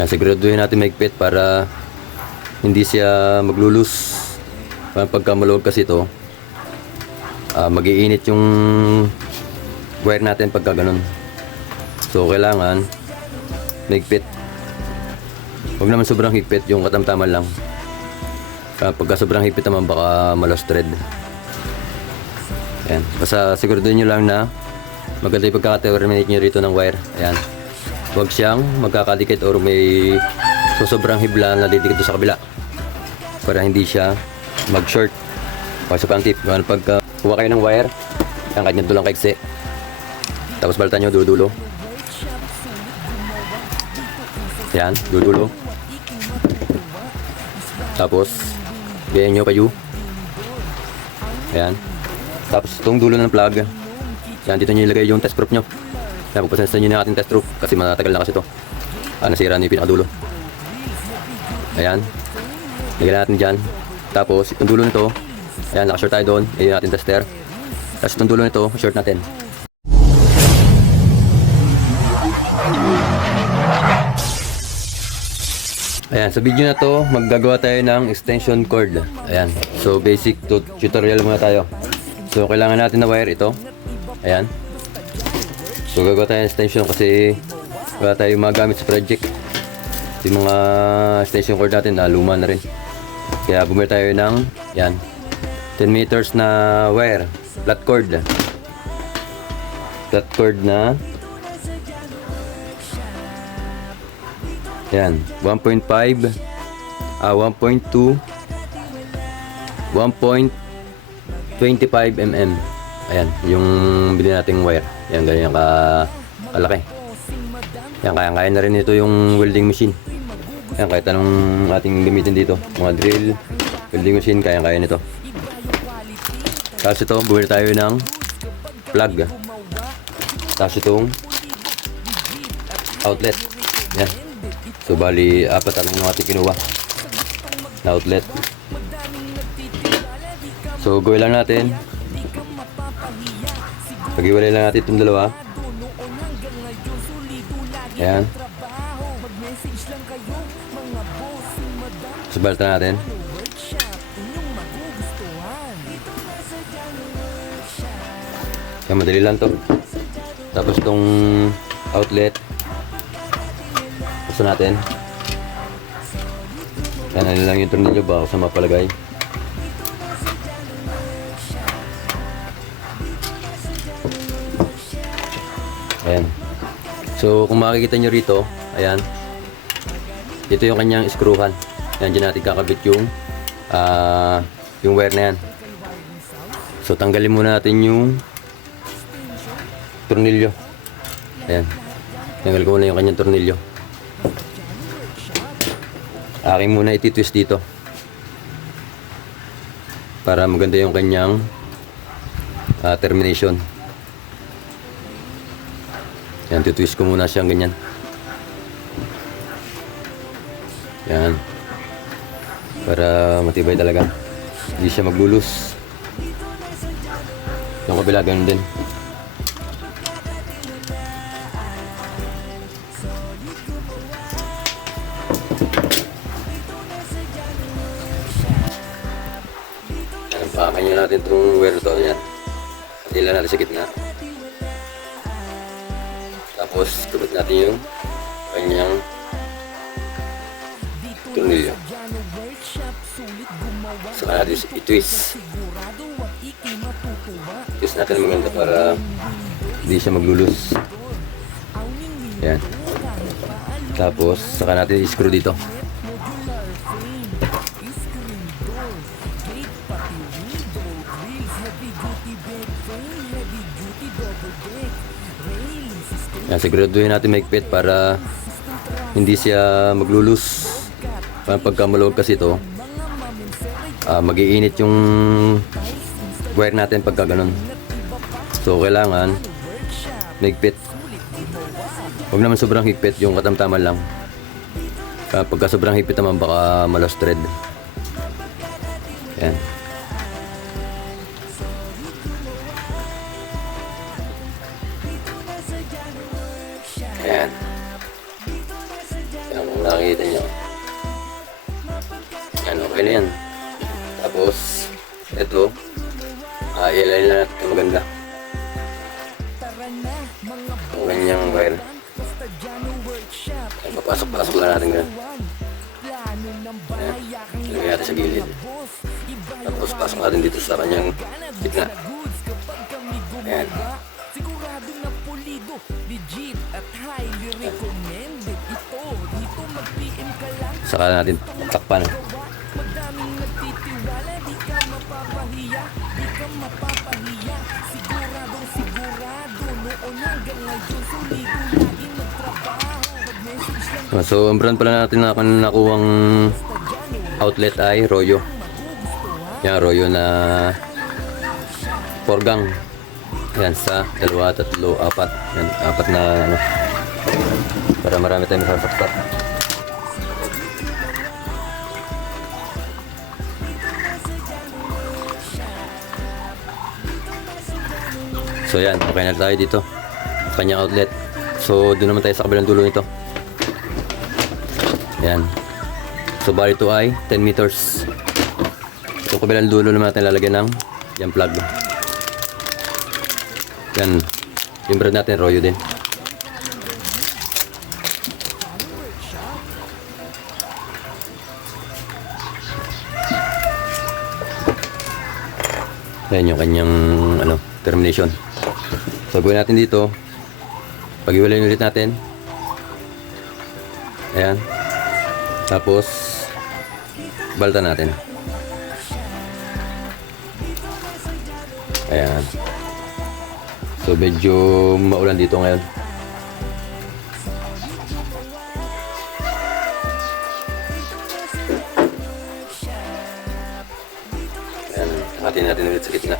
Yan, siguraduhin natin maigpit para hindi siya maglulus. Pagka maluwag kasi ito, mag-iinit yung wire natin pagka ganun. So kailangan maigpit. Huwag naman sobrang higpit, yung katamtaman lang. Pagka sobrang higpit naman baka malos thread. Ayan. Basta siguraduhin nyo lang na maganda yung pagkaka-terminate nyo rito ng wire. Ayan. Huwag siyang magkakadikit or may sobrang hibla na didikit sa kabila. Para hindi siya mag-short. Okay, so pang tip. Pagka kuha kayo ng wire, ang kanyang dulang kaigsi. Tapos balatan nyo dulo-dulo. Ayan, dulo-dulo. Tapos, gayan nyo kayo. Ayan. Tapos itong dulo ng plug, yan, dito nyo ilagay yung test proof nyo. Yan, pagpasensan nyo na ating test proof kasi matatagal na kasi ito. Nasira na yung pinakadulo. Ayan. Lagyan natin dyan. Tapos itong dulo nito, ayan, nakashort tayo doon. Ayan natin tester. Tapos itong dulo nito, short natin. Ayan, sa video na to, maggagawa tayo ng extension cord. Ayan. So basic tutorial muna tayo. So kailangan natin na wire ito. Ayan. So gagawa tayo ng extension kasi wala tayong magamit sa project. Yung mga extension cord natin na luma na rin. Kaya bumili tayo ng yan 10 meters na wire, flat cord. Flat cord na yan 1.5 1.2 1.25 mm. Ayan, yung bili nating wire. Yan, ganyan kalaki. Yan, kaya na rin ito yung welding machine. Yan, kahit anong ating gamitin dito. Mga drill, welding machine, kaya nito. Tapos ito, bumili tayo ng plug. Tapos itong outlet. Yan. So, bali, apat yung ating kinuha na outlet. So, gawin lang natin. Pag-iwalay lang natin itong dalawa. Ayan. Subalta natin. Ayan, madali lang to. Tapos itong outlet. Gusto natin. Ayan, ano lang yung tornilyo ba sa mapalagay. Ayan. So kung makikita nyo rito, ayan, ito yung kanyang screwhan. Ayan, dyan natin kakabit yung wire na yan. So tanggalin muna natin yung tornilyo. Ayan, tanggal ko muna yung kanyang tornilyo. Aking muna ititwist dito para maganda yung kanyang termination. Yan, tutwist ko muna siyang ganyan. Yan. Para matibay talaga. Hindi siya maglulus. Yung kabila, ganun din. Yan, pakakanya natin itong wire to. Yan. Patilan natin sa gitna. Tapos, kabit natin yung kanyang tornilyo. Saka natin i-twist. Twist natin maganda para hindi siya maglulus. Yan. Tapos, saka natin i-screw dito. Yan, siguraduhin natin maigpit para hindi siya maglulus. Pagka maluwag kasi ito, mag-iinit yung wire natin pagka ganun. So kailangan maigpit. Huwag naman sobrang higpit, yung katamtaman lang. Pagka sobrang higpit naman baka malos thread. Yan. Ayan. Ayan makikita nyo. Yan, okay na yan. Tapos, ito, i-align na natin maganda. Ang ganyang wire. Yan, papasok-pasok lang natin ganun. Yan, ilagay natin sa gilid. Tapos, pasok natin dito sa kanyang gitna. Yan. Saka natin takpan. So, ang brand pala natin na nakuhang outlet ay Royo. Yan, Royo na 4 gang. Yan, sa 2, 3, 4. Yan, 4 na ano. Para marami tayong masasaksak. So yan, okay na tayo dito. Kanyang outlet. So, doon naman tayo sa kabilang dulo nito. Yan. So, bali ito ay 10 meters. So, kabilang dulo naman natin lalagyan ng yung plug. Yan. Yung brand natin, Royo din. Yan yung kanyang ano, termination. So, gawin natin dito. Pag-iwalayin ulit natin. Ayan. Tapos, balta natin. Ayan. So, medyo maulan dito ngayon. Ayan. Hatiin natin ulit sa gitna.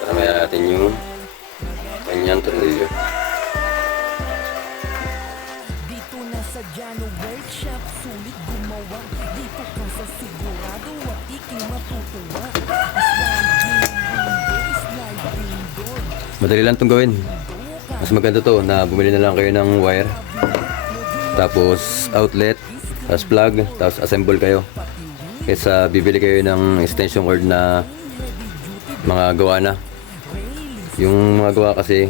Para may natin yung kanyang tornilyo. Dito na sa Jano Workshop, sulit gumawa. Dito ka sa sigurado at iking matutuwa. Madali lang itong gawin. Mas maganda to na bumili na lang kayo ng wire. Tapos outlet, tapos plug, tapos assemble kayo. Kaysa bibili kayo ng extension cord na mga gawa na. Yung mga gawa kasi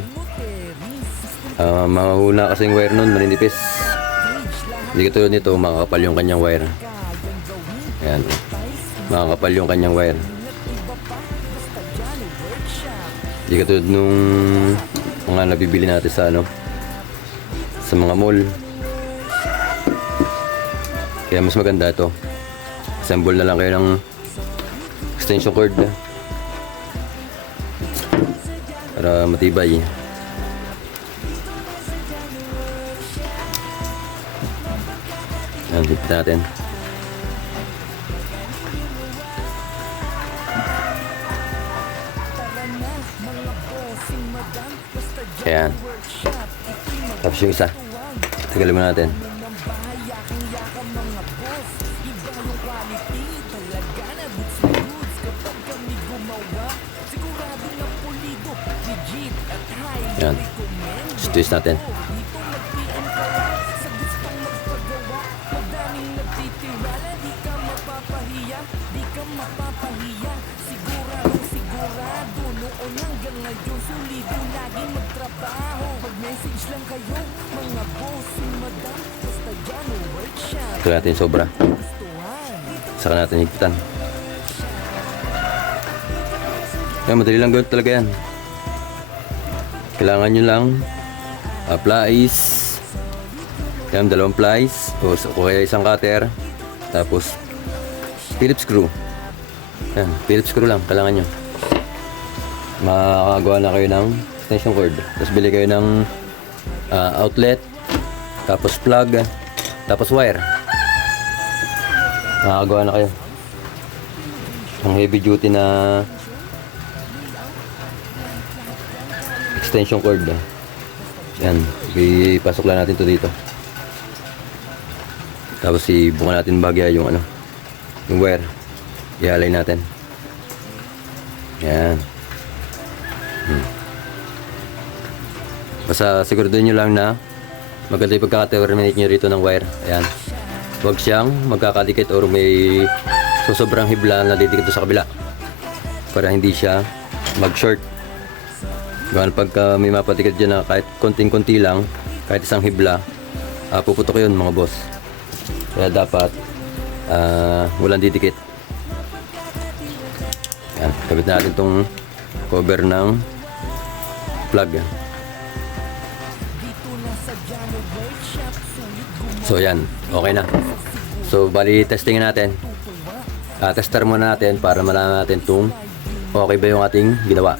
mahuna kasi yung wire nun, maninipis. Hindi katulad nito, makakapal yung kanyang wire. Ayan, makakapal yung kanyang wire. Hindi katulad nung mga nabibili natin sa ano, sa mga mall. Kaya mas maganda ito. Assemble na lang kayo ng extension cord para matibay. Yan, higpit natin. Ayan. Tapos yung isa, tagalin mo natin. Ayan. Twist natin. Ito natin yung sobra. Saka natin higpitan. Yan, madali lang gawin talaga yan. Kailangan nyo lang plies. Yan, 2 plies. O kaya isang cutter. Tapos Phillips screw. Yan, Phillips screw lang kailangan nyo. Makakagawa na kayo ng extension cord. Tapos bili kayo ng outlet. Tapos plug. Tapos wire. Makakagawa na kayo. Ang heavy duty na extension cord. Yan, ipasok lang natin to dito. Tapos ibukan natin bagya yung ano, yung wire. I-align natin. Yan. Basta siguraduhin nyo lang na maganda yung pagkaka-terminate nyo rito ng wire. Ayan. Huwag siyang magkakadikit or may sobrang hibla na didikit sa kabila. Para hindi siya mag-short. Gawan pagka may mapatikit dyan na kahit konting-konti lang, kahit isang hibla, puputok yun mga boss. Kaya dapat walang didikit. Yan, kabit natin itong cover ng plug. So yan, okay na. So bali testingin natin. Tester muna natin para malaman natin kung okay ba yung ating ginawa.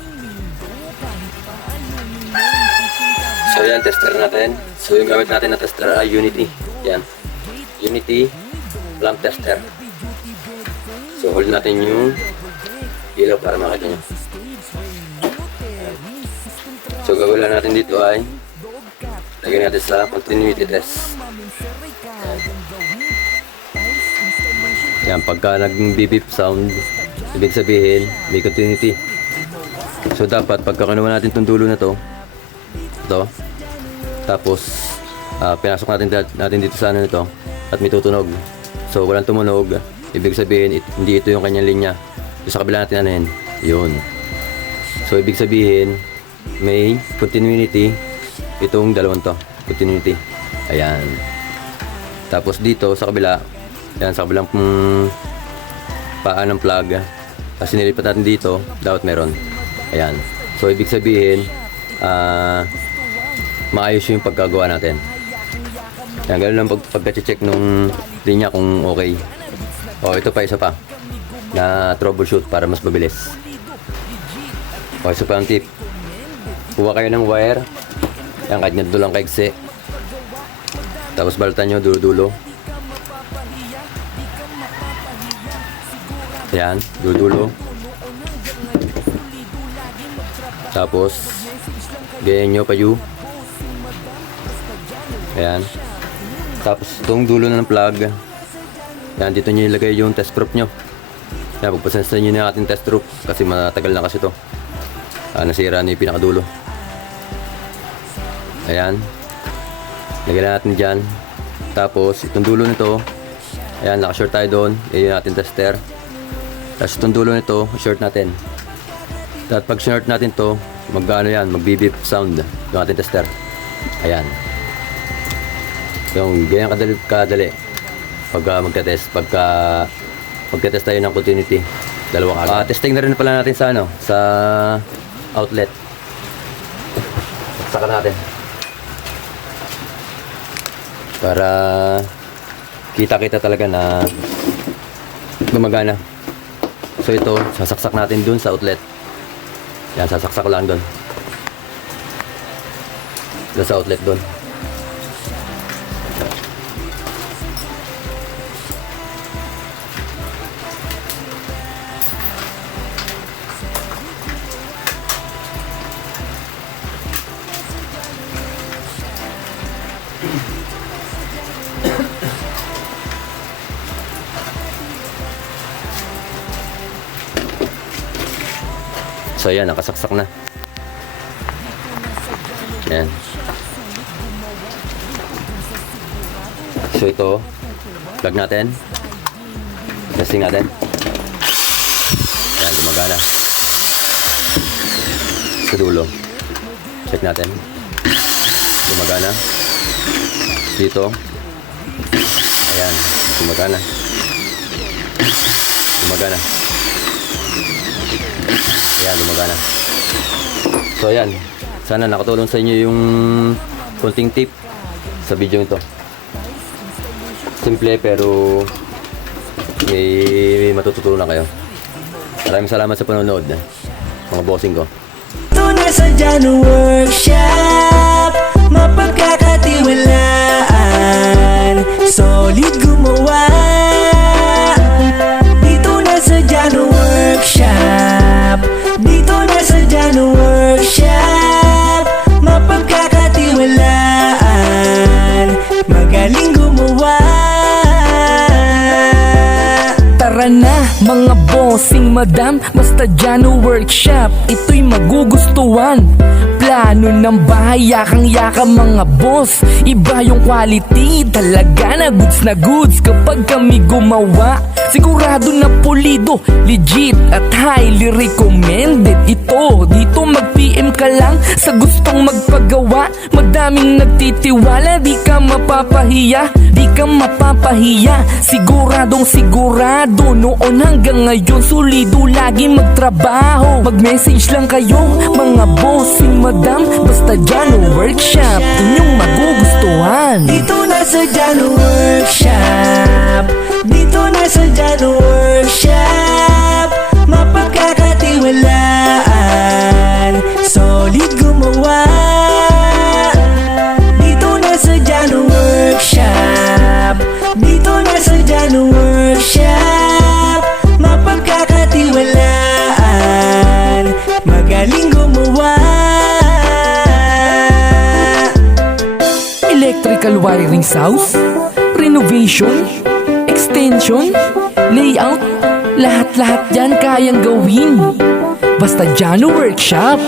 So yan, tester natin. So yung gamit natin na tester ay Unity. Yan, Unity lamp tester. So hold natin yung ilaw para makita nyo. So gagawin natin dito ay lagyan natin sa continuity test. Yan, pagka nag-beep sound, ibig sabihin may continuity. So dapat pagka kinuha natin itong dulo na to, ito, tapos pinasok natin dito sa ano nito at may tutunog. So walang tumunog, ibig sabihin hindi ito yung kanyang linya. So, sa kabila natin ano yun. So ibig sabihin may continuity itong dalawang to, continuity. Ayan. Tapos dito sa kabila, yan sa kabilang paa ng plug, kasi nilipat natin dito, dapat meron. Ayan. So ibig sabihin maayos yung pagkagawa natin. Yan, ganun lang pagka-check nung linya kung okay. O ito pa, isa pa na troubleshoot para mas mabilis. O isa pa ang tip, kuha kayo ng wire, yan, kahit ganito lang kaigsi, tapos balatan nyo dulo-dulo. Yan, dulo-dulo. Tapos ganyan nyo pa yu. Ayan. Tapos itong dulo na ng plug, yan, dito nyo ilagay yung test proof nyo. Yan, pagpasensan nyo na ating test proof kasi matagal na kasi ito. Nasira na yung pinakadulo. Ayan, lagyan natin dyan. Tapos itong dulo nito, ayan, naka-short tayo doon. Yan yung ating tester. Tapos itong dulo nito, short natin. At pag short natin to, mag-ano yan, mag-beep sound yung ating tester. Ayan. Yung ganyan kadali pag magte-test, magte-test tayo ng continuity. Dalawang agad. Testing na rin pala natin sa ano, sa outlet. Saka natin. Para kita-kita talaga na gumagana. So ito, sasaksak natin dun sa outlet. Yan, sasaksak lang dun. Dun sa outlet dun. So yan, nakasaksak na. Yan. So ito, plug natin. Testing natin. Yan, gumagana. Sa dulo. Check natin. Gumagana. Dito. Ayan, gumagana. Gumagana. Ayan, gumagana. So ayan, sana nakatulong sa inyo yung konting tip sa video ito. Simple pero may matututunan kayo. Maraming salamat sa panonood, mga bossing ko. Ito na sa Jano Workshop, mapagkakatiwalaan, solid gumawa. Dito na sa Jano Workshop, dito na sa Jano Workshop, mapagkakatiwalaan, magaling gumawa. Tara na mga bossing, madam, basta Jano Workshop, ito'y magugustuhan. Plano ng bahay, yakang-yaka mga boss. Iba yung quality, talaga na goods kapag kami gumawa. Sigurado na pulido, legit at highly recommended. Ito, dito mag-PM ka lang sa gustong magpagawa. Madaming nagtitiwala, di ka mapapahiya, di ka mapapahiya. Siguradong sigurado, noon hanggang ngayon solido lagi magtrabaho. Mag-message lang kayo mga boss, si madam, basta Jano Workshop, inyong magugustuhan. Dito na sa Jano Workshop, dito na sa Jano Workshop, mapagkakatiwalaan, solid gumawa. Dito na sa Jano Workshop, dito na sa Jano Workshop, mapagkakatiwalaan, magaling gumawa. Electrical wiring house, renovation, extension, layout, lahat-lahat yan kayang gawin. Basta Jano Workshop,